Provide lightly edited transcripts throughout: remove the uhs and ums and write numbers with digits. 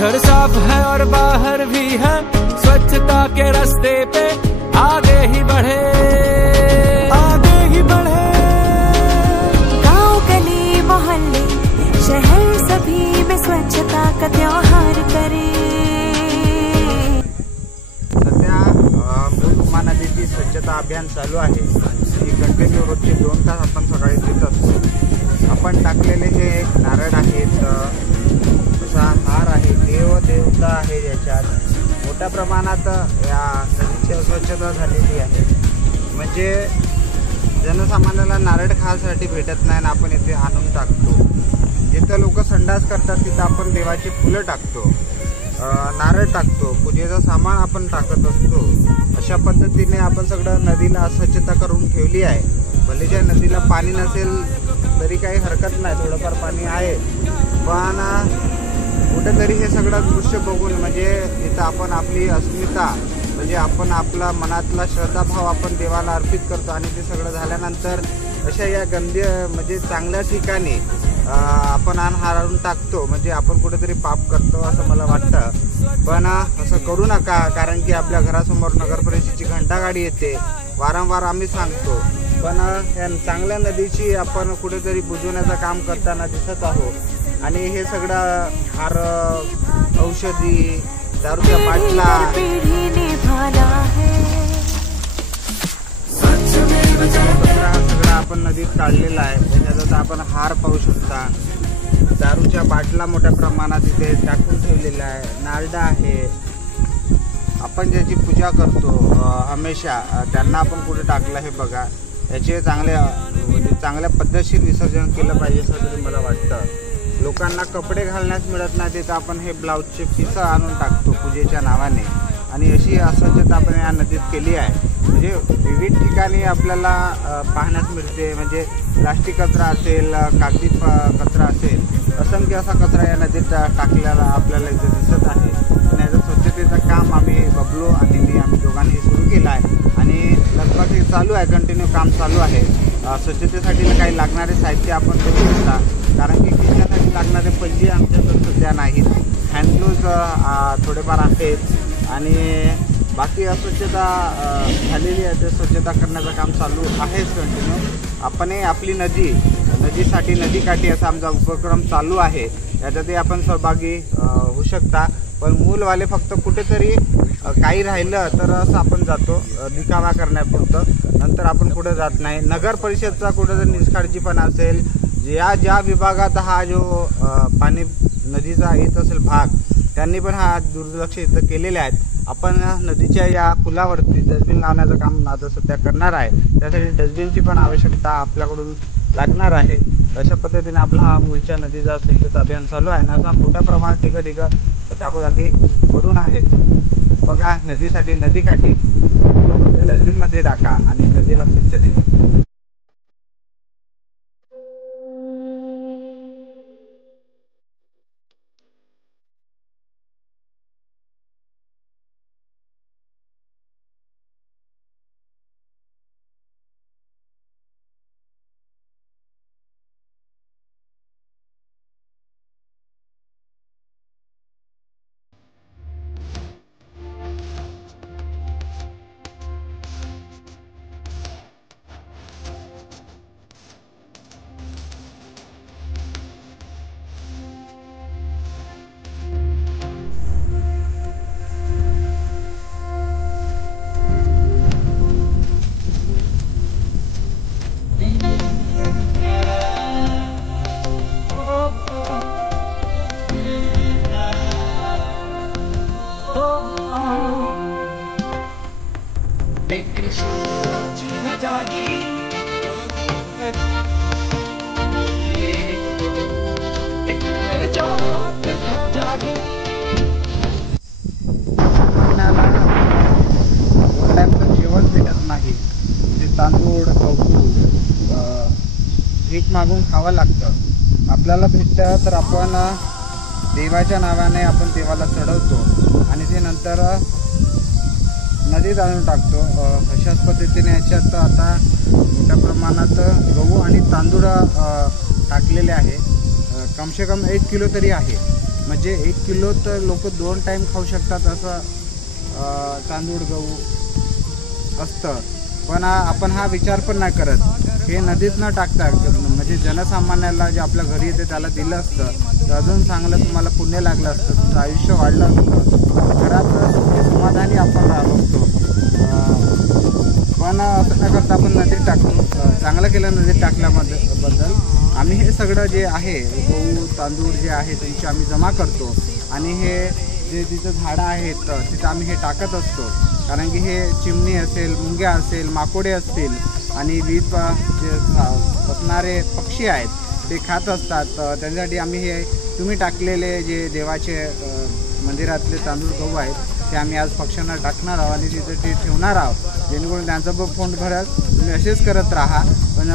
घर साफ है और बाहर भी है, स्वच्छता के रास्ते पे आगे ही बढ़े, आगे ही बढ़े। गाँव गली मोहल्ले शहर सभी में स्वच्छता का त्योहार करे। सध्या मूल नदीची स्वच्छता अभियान चालू आहे। ही कंटिन्यू रोजचे 2 तास आपण सकाळी देत असतो। आपण टाकलेले हे नारळ आहेत, असा हार आहे, देवता आहे, याच्यात मोठ्या प्रमाणात या नदीची अस्वच्छता झालेली आहे। म्हणजे जनसामान्याला नारळ खाण्यासाठी भेटत नाही, आपण इथे आणून टाकतो। जिथं लोक संडास करतात तिथं आपण देवाची फुलं टाकतो, नारळ टाकतो, पूजेचं सामान आपण टाकत असतो। अशा पद्धतीने आपण सगळं नदीला अस्वच्छता करून ठेवली आहे। भले ज्या नदीला पाणी नसेल तरी काही हरकत नाही, थोडंफार पाणी आहे, पण कुठेतरी हे सगळं दृश्य बघून म्हणजे इथं आपण आपली अस्मिता म्हणजे आपण आपला मनातला श्रद्धाभाव आपण देवाला अर्पित करतो आणि ते सगळं झाल्यानंतर अशा या गंदी म्हणजे चांगल्या ठिकाणी आपण हारून टाकतो, म्हणजे आपण कुठेतरी पाप करतो असं मला वाटतं। पण असं करू नका, कारण की आपल्या घरासमोर नगर परिषदेची घंटागाडी येते, वारंवार आम्ही सांगतो, पण या चांगल्या नदीची आपण कुठेतरी बुजवण्याचं काम करताना दिसत आहोत। आणि हे सगळं हार, औषधी, दारूच्या बाटला सगळं आपण नदीत काढलेला आहे। त्याच्यात आपण हार पाहू शकता, दारूच्या बाटला मोठ्या प्रमाणात इथे टाकून ठेवलेला आहे, नारळ आहे। आपण ज्याची पूजा करतो हमेशा त्यांना आपण कुठे टाकलं हे बघा। याचे चांगल्या पद्धतशीर विसर्जन केलं पाहिजे असं तरी मला वाटतं। लोकांना कपडे घालण्यास मिळत नाही तिथं आपण हे ब्लाऊजचे पिसं आणून टाकतो पूजेच्या नावाने, आणि अशी अस्वच्छता आपण या नदीत केली आहे। म्हणजे विविध ठिकाणी आपल्याला पाहण्यास मिळते, म्हणजे प्लास्टिक कचरा असेल, कागदी कचरा असेल, असंख्य असा कचरा या नदीत टाकलेला आपल्याला इथे दिसत आहे। आणि याचं स्वच्छतेचं काम आम्ही बबलू आणि आम्ही दोघांनी सुरू केलं आहे आणि लगभग हे चालू आहे, कंटिन्यू काम चालू आहे। स्वच्छतेसाठी काही लागणारे साहित्य आपण देऊ शकता, कारण की खिचण्यासाठी लागणारे पंजे आमच्याकडे सध्या नाहीत, हँडग्लोव्ज थोडेफार आहेत आणि बाकी अस्वच्छता झालेली आहे, ते स्वच्छता करण्याचं काम चालू आहेच कंटिन्यू। आपण आपली नदीसाठी नदीकाठी असा आमचा उपक्रम चालू आहे, याच्यातही आपण सहभागी होऊ शकता। पण मूलवाले फक्त कुठेतरी काही राहिलं तर असं आपण जातो दिखावा करण्यापुरतं, नंतर आपण कुठे जात नाही। नगर परिषदचा कुठेतरी निष्काळजीपणा असेल, ज्या विभागात हा जो पाणी नदीचा येत असेल भाग, त्यांनी पण हा दुर्लक्ष इथं केलेले आहेत। आपण नदीच्या या पुलावरती डस्टबिन लावण्याचं काम आता सध्या करणार आहे, त्यासाठी डस्टबिनची पण आवश्यकता आपल्याकडून लागणार आहे। अशा पद्धतीने आपला हा मूळच्या नदीचा स्वच्छता अभियान चालू आहे ना, मोठ्या प्रमाणात ठिकाणी त्यामध्ये करून आहे बघा। नदीसाठी नदीकाठी डस्टबिनमध्ये टाका आणि नदीला स्वच्छ ठेवा। जेवण भेटत नाही, तांदूळ गहू भीक मागून खावं लागतं। आपल्याला भेटतं तर आपण देवाच्या नावाने आपण देवाला चढवतो आणि ते नंतर नदीत आणून टाकतो। अशाच पद्धतीने याच्यात आता मोठ्या प्रमाणात गहू आणि तांदूळ टाकलेले आहे, कम से कम 1 किलो तरी आहे। म्हणजे 1 किलो तर लोक 2 टाईम खाऊ शकतात असं तांदूळ गहू असतं. पण आपण हा विचार पण नाही करत. हे नदीत न टाकता म्हणजे जनसामान्याला जे आपल्या घरी येते त्याला दिलं असतं तर अजून चांगलं तुम्हाला पुण्य लागलं असतं, तुमचं आयुष्य वाढलं असतं, घरात समाधानी आपण राहिलो असतो. पण असं न करता आपण नदीत टाकतो. चांगलं केलं नदीत टाकल्याबद्दल. आम्ही हे सगळं जे आहे गहू तांदूळ जे आहे त्यांची आम्ही जमा करतो आणि हे जे तिथं झाडं आहेत तिथं आम्ही हे टाकत असतो. कारण की हे चिमणी असेल, मुंग्या असेल, माकोडे असतील आणि विविध जे पतणारे पक्षी आहेत ते खात असतात. त्यांच्यासाठी आम्ही हे तुम्ही टाकलेले जे देवाचे मंदिरातले तांदूळ गहू आहेत ते आम्ही आज पक्ष्यांना टाकणार आहोत आणि तिथं ते ठेवणार आहोत, जेणेकरून त्यांचं पण पोट भरत. तुम्ही असेच करत राहा. पण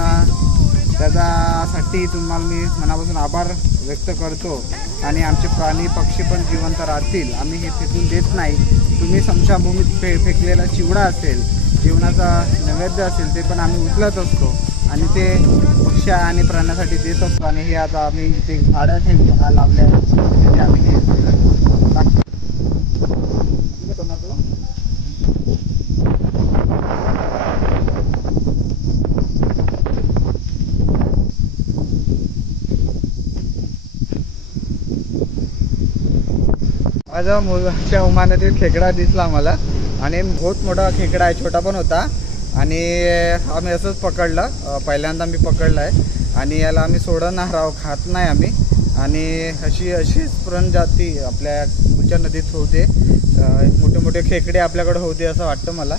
त्याच्यासाठी तुम्हाला मी मनापासून आभार व्यक्त करतो. आणि आमचे प्राणी पक्षी पण जिवंत राहतील. आम्ही हे फेकून देत नाही. तुम्ही स्मशानभूमीत फेकलेला चिवडा असेल, जेवणाचा नैवेद्य असेल ते पण आम्ही उचलत असतो आणि ते पक्षी आणि प्राण्यासाठी देत असतो. आणि हे आता आम्ही इथे झाडं लावल्या तिथे आम्ही हे टाकतो. माझा मुलाच्या उमानतीत खेकडा दिसला मला आणि बहुत मोठा खेकडा आहे, छोटा पण होता. आणि आम्ही असंच पकडलं, पहिल्यांदा मी पकडलं आहे आणि याला आम्ही सोडणार आहोत, खात नाही आम्ही. आणि अशीच प्रजाती आपल्या पुढच्या नदीत होते. मोठे मोठे खेकडे आपल्याकडे होते असं वाटतं मला.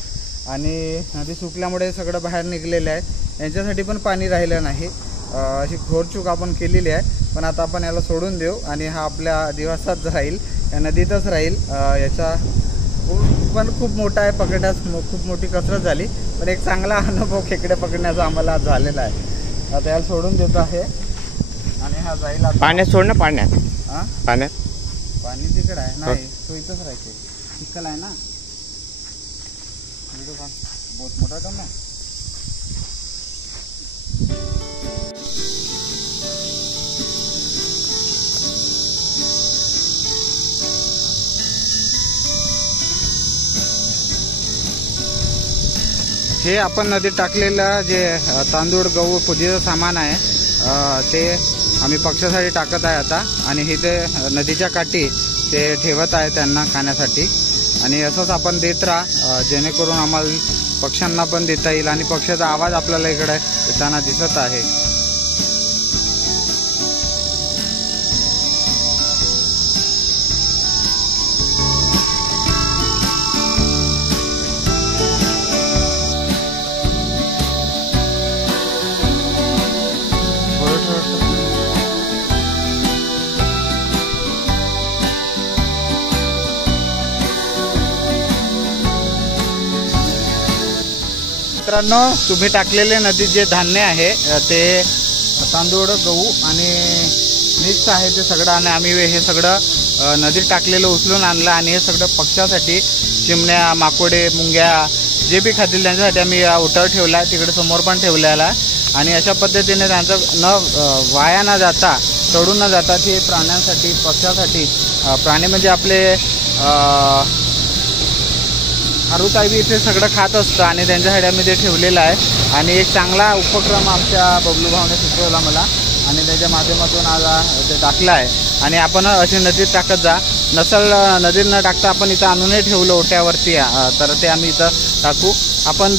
आणि नदी सुकल्यामुळे सगळं बाहेर निघलेलं आहे. यांच्यासाठी पण पाणी राहिलं नाही. अशी घोरचूक आपण केलेली आहे. पण आता आपण याला सोडून देऊ आणि हा आपल्या दिवसात राहील, या नदीतच राहील. याचा पण खूप मोठा आहे, पकडण्यास खूप मोठी कसरत झाली. पण एक चांगला अनुभव खेकडे पकडण्याचा आम्हाला झालेला आहे. आता याला सोडून देत आहे आणि हा जाईल पाण्यात. सोड ना पाण्यात. हां पाण्यात पाणी तिकडे आहे नाही, तो इथंच राहायचे. चिखल आहे ना, बहुत मोठा टम आहे. हे आपण नदीत टाकलेलं जे तांदूळ गहू पूजेचं सामान आहे ते आम्ही पक्ष्यासाठी टाकत आहे आता. आणि हे ते नदीच्या काठी ते ठेवत आहे त्यांना खाण्यासाठी. आणि असंच आपण देत राहा, जेणेकरून आम्हाला पक्ष्यांना पण देता येईल. आणि पक्ष्याचा आवाज आपल्याला इकडे येताना दिसत आहे. मित्रांनो, तुम्ही टाकलेले नदीत जे धान्य आहे ते तांदूळ गहू आणि मिक्स आहे ते सगळं. आणि आम्ही हे सगळं नदीत टाकलेलं उचलून आणलं आणि हे सगळं पक्ष्यासाठी, चिमण्या माकोडे मुंग्या जे बी खातील त्यांच्यासाठी आम्ही उठाव ठेवला आहे. तिकडे समोर पण ठेवलेला. आणि अशा पद्धतीने त्यांचं न वाया न जाता, सोडून न जाता ते प्राण्यांसाठी पक्ष्यासाठी, प्राणी म्हणजे आपले आरुताई बी इथे सगळं खात असतं आणि त्यांच्यासाठी आम्ही ते ठेवलेलं आहे. आणि एक चांगला उपक्रम आमच्या बबलू भाऊने सुचवला मला आणि त्याच्या माध्यमातून आज ते टाकलं आहे. आणि आपण अशी नदीत टाकत जा. नसल नदीत न टाकता आपण इथं आणूनही ठेवलं ओट्यावरती, तर ते आम्ही इथं टाकू. आपण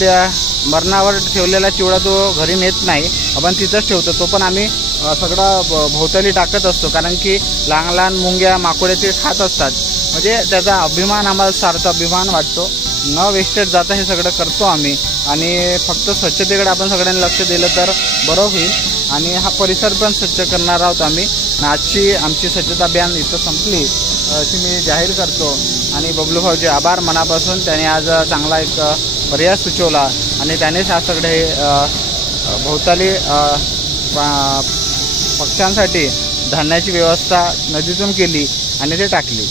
मरणावर ठेवलेला चिवडा तो घरी नेत नाही, आपण तिथंच ठेवतो. तो पण आम्ही सगळं भोवताली टाकत असतो, कारण की लहान लहान मुंग्या माकोडे ते खात असतात. म्हणजे त्याचा अभिमान आम्हाला सार्थ अभिमान वाटतो. न वेस्टेज जाता हे सगळं करतो आम्ही. आणि फक्त स्वच्छतेकडे आपण सगळ्यांनी लक्ष दिलं तर बरं होईल. आणि हा परिसर पण स्वच्छ करणार आहोत आम्ही. आजची आमची स्वच्छता अभियान इथं संपली अशी मी जाहीर करतो. आणि बबलू भाऊचे आभार मनापासून. त्याने आज चांगला एक पर्याय सुचवला आणि त्यानेच हा सगळे भोवताली पक्ष्यांसाठी धान्याची व्यवस्था नदीतून केली आणि ते टाकली.